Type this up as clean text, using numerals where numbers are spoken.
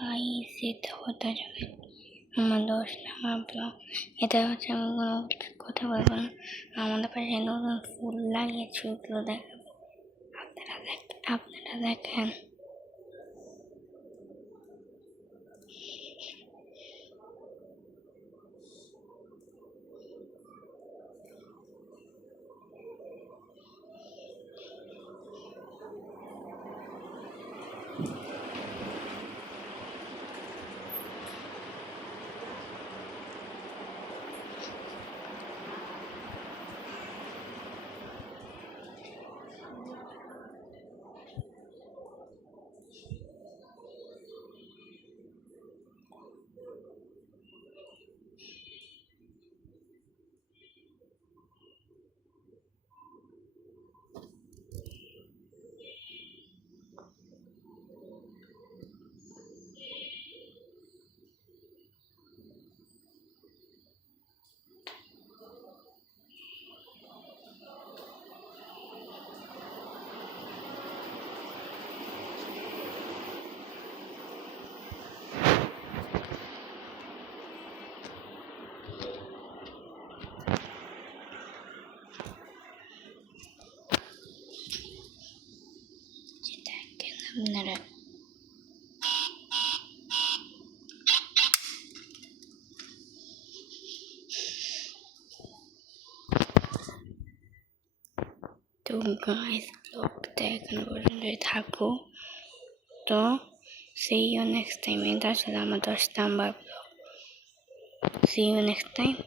Guys, এটা হতে যাবে আমার 10 নাম্বার ব্লগ। এটা হচ্ছে আমি কোনো কথা বলবো না, আমাদের পাশে নতুন ফুল লাগিয়েছি, ওগুলো দেখাবো। আপনারা দেখেন। আপনারা তো গাইস, ব্লগটা এখন পর্যন্তই থাকো। তো see you next time. এটা ছিল আমার 10 number blog. See you next time.